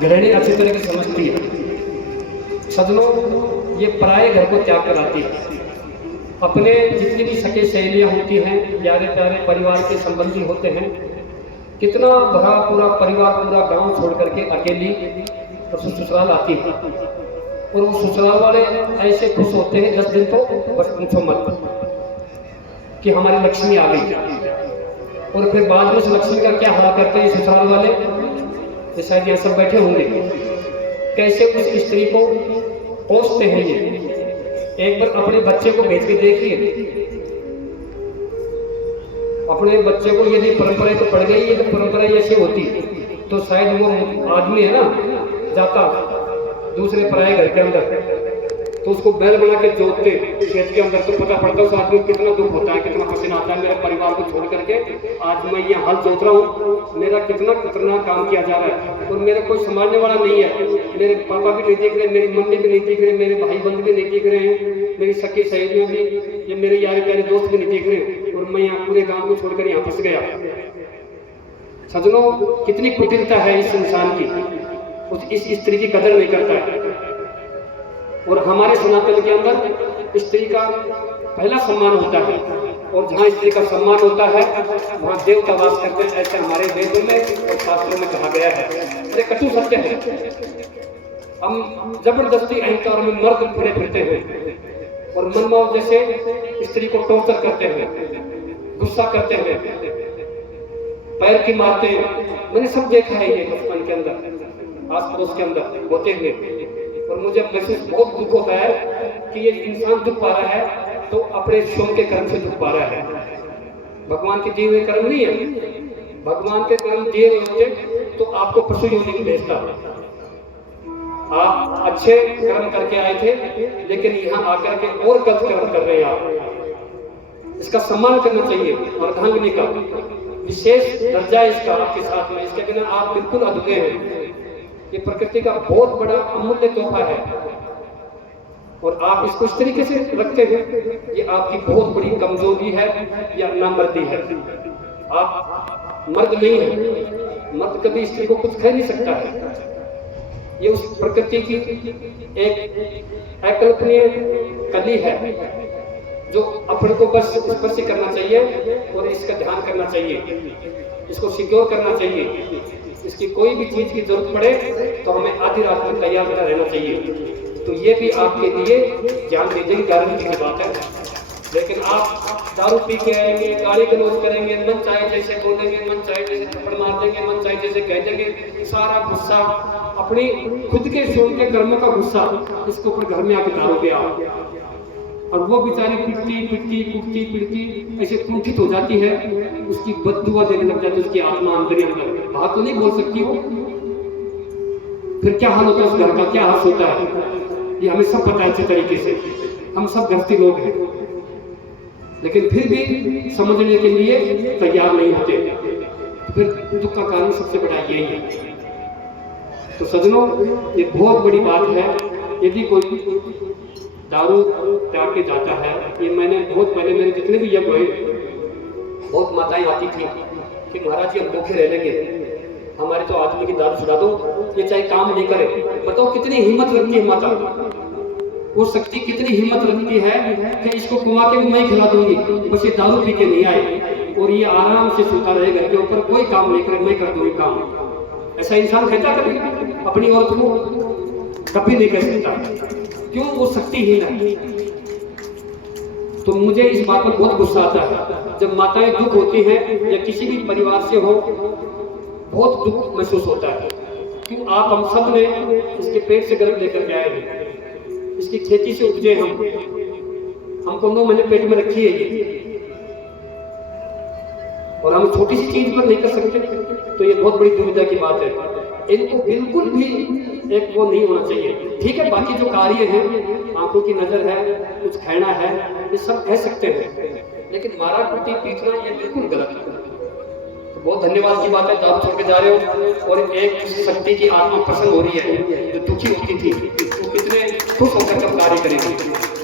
गृहिणी अच्छी तरह से समझती है। सजनों, ये पराये घर को त्याग कर आती है। अपने जितनी भी सके सहेलियाँ होती हैं, प्यारे प्यारे परिवार के संबंधी होते हैं, कितना भरा पूरा परिवार, पूरा गांव छोड़ करके अकेली ससुराल आती है। और वो ससुराल वाले ऐसे खुश होते हैं 10 दिन तो बस पूछो मत कि हमारी लक्ष्मी आ गई। और फिर बाद में उस लक्ष्मी का क्या हाल करते हैं ससुराल वाले, ये शायद यहाँ सब बैठे होंगे, कैसे उस स्त्री को पोसते हैं। ये एक बार अपने बच्चे को भेज के देखिए, अपने बच्चे को यदि परंपरा तो पड़ गई, ये तो परंपरा ऐसी होती तो शायद वो आदमी है ना जाता दूसरे पराये घर के अंदर, तो उसको बैल बना के जोतते खेत के अंदर, तो पता पड़ता उस आदमी को कितना दुख होता है, कितना पसीना आता है। मेरे परिवार को छोड़ करके आज मैं ये हल जोत रहा हूँ, मेरा कितना काम किया जा रहा है और मेरा कोई संभालने वाला नहीं है। मेरे पापा भी नहीं देख रहे, मेरी मम्मी भी नहीं देख रहे, मेरे भाई बंधु भी नहीं देख रहे हैं, मेरी सखी सहेलियाँ भी, ये मेरे यार प्यारे दोस्त भी नहीं देख रहे, और मैं यहाँ पूरे गाँव को छोड़कर यहाँ फंस गया। सजनों, कितनी कुटिलता है इस इंसान की, इस स्त्री की कदर नहीं करता है। और हमारे सनातन के अंदर स्त्री का पहला सम्मान होता है, और जहाँ स्त्री का सम्मान होता है वहाँ देवता वास करते हैं, ऐसा हमारे वेदों में और शास्त्रों में कहा गया है। ये कटु सत्य है। हम जबरदस्ती अहंकार में मर्द फिरे फिरते हैं और मनमाव जैसे स्त्री को टॉर्चर करते हैं, गुस्सा करते हैं, पैर की मारते हैं। मैंने सब देखा है ये बचपन के अंदर, आस पड़ोस के अंदर होते हुए, और मुझे महसूस बहुत दुख होता है कि ये इंसान दुख पा रहा है तो अपने स्वयं के कर्म से दुख पा रहा है। भगवान के दिए हुए कर्म नहीं है, भगवान के कर्म दिए हुए होते तो आपको पशु योनि में भेजता। आप अच्छे कर्म करके आए थे, लेकिन यहाँ आकर के और गलत कर्म कर रहे हैं आप। इसका सम्मान करना चाहिए, अर्धांगिनी का विशेष दर्जा इसका आपके साथ में, इसके बिना आप बिल्कुल अधूरे हैं। ये प्रकृति का बहुत बड़ा अमूल्य तोहफा है और आप इसको इस तरीके से रखते हैं, ये आपकी बहुत बड़ी कमजोरी है या नामर्दी है। आप मर्द नहीं है, मर्द कभी स्त्री को कुछ कह नहीं सकता है। ये उस प्रकृति की एक अकल्पनीय कली है जो अपने को बस स्पर्श करना चाहिए और इसका ध्यान करना चाहिए, इसको सिक्योर करना चाहिए। इसकी कोई भी चीज की जरूरत पड़े तो हमें आधी रात में तैयार रहना चाहिए। तो ये भी आपके लिए जान दीजिए की गारंटी की बात है। लेकिन आप दारू पी के आएंगे, गाली गलौज करेंगे, मन चाहे जैसे बोलेंगे, मन चाहे जैसे थप्पड़ मार देंगे, मन चाहे जैसे कह देंगे, सारा गुस्सा अपनी खुद के स्वयं के कर्मों का गुस्सा इसके ऊपर घर में आके डालोगे आप, और वो बेचारी पिटती पिटती कुटती पिटती ऐसे कुंठित हो जाती है, उसकी बददुआ देने लग जाती है उसकी आत्मा अंदर ही अंदर। बात तो नहीं बोल सकती वो, फिर क्या हाल होता है उस घर का, क्या हाल होता है, ये हमें सब पता है अच्छे तरीके से। हम सब गृहस्थी लोग हैं, लेकिन फिर भी समझने के लिए तैयार नहीं होते। फिर दुख का कारण सबसे बड़ा यही है। तो सजनों, ये बहुत बड़ी बात है। यदि कोई दारू त्याग के जाता है, ये मैंने बहुत पहले मेरे जितने भी यज्ञ हुए, बहुत माताएं आती थी कि महाराज जी हम भूखे रह लेंगे, हमारे तो आदमी की दारू छुड़ा दो, ये चाहे काम नहीं करे। बताओ कितनी हिम्मत रखती है माता, वो शक्ति कितनी हिम्मत रखती है कि इसको कुआ के भी मैं खिला दूंगी, बस ये दारू पी के नहीं आए और ये आराम से सोता रहे घर के ऊपर, कोई काम नहीं करे, मैं कर दूंगी काम। ऐसा इंसान कहता कभी अपनी औरत को? कभी नहीं कह सकता। क्यों? वो शक्तिहीन है। तो मुझे इस बात पर बहुत गुस्सा आता है जब माताएं दुख होती हैं या किसी भी परिवार से हो, बहुत दुख महसूस होता है। क्यों? आप हम सब ने इसके पेट से गर्भ लेकर के आए हैं, इसकी खेती से उपजे हमको 9 महीने पेट में रखी है ये, और हम छोटी सी चीज पर नहीं कर सकते, तो ये बहुत बड़ी दुविधा की बात है। इनको बिल्कुल भी एक वो नहीं होना चाहिए। ठीक है, बाकी जो कार्य है, आंखों की नजर है, कुछ कहना है, ये सब कह सकते हैं, लेकिन मारा कुटी पीटना ये बिल्कुल गलत है। तो बहुत धन्यवाद की बात है, आप छोड़ के जा रहे हो और एक शक्ति की आत्मा प्रसन्न हो रही है जो दुखी होती थी, तो कितने खुश होकर कब कार्य करेंगे।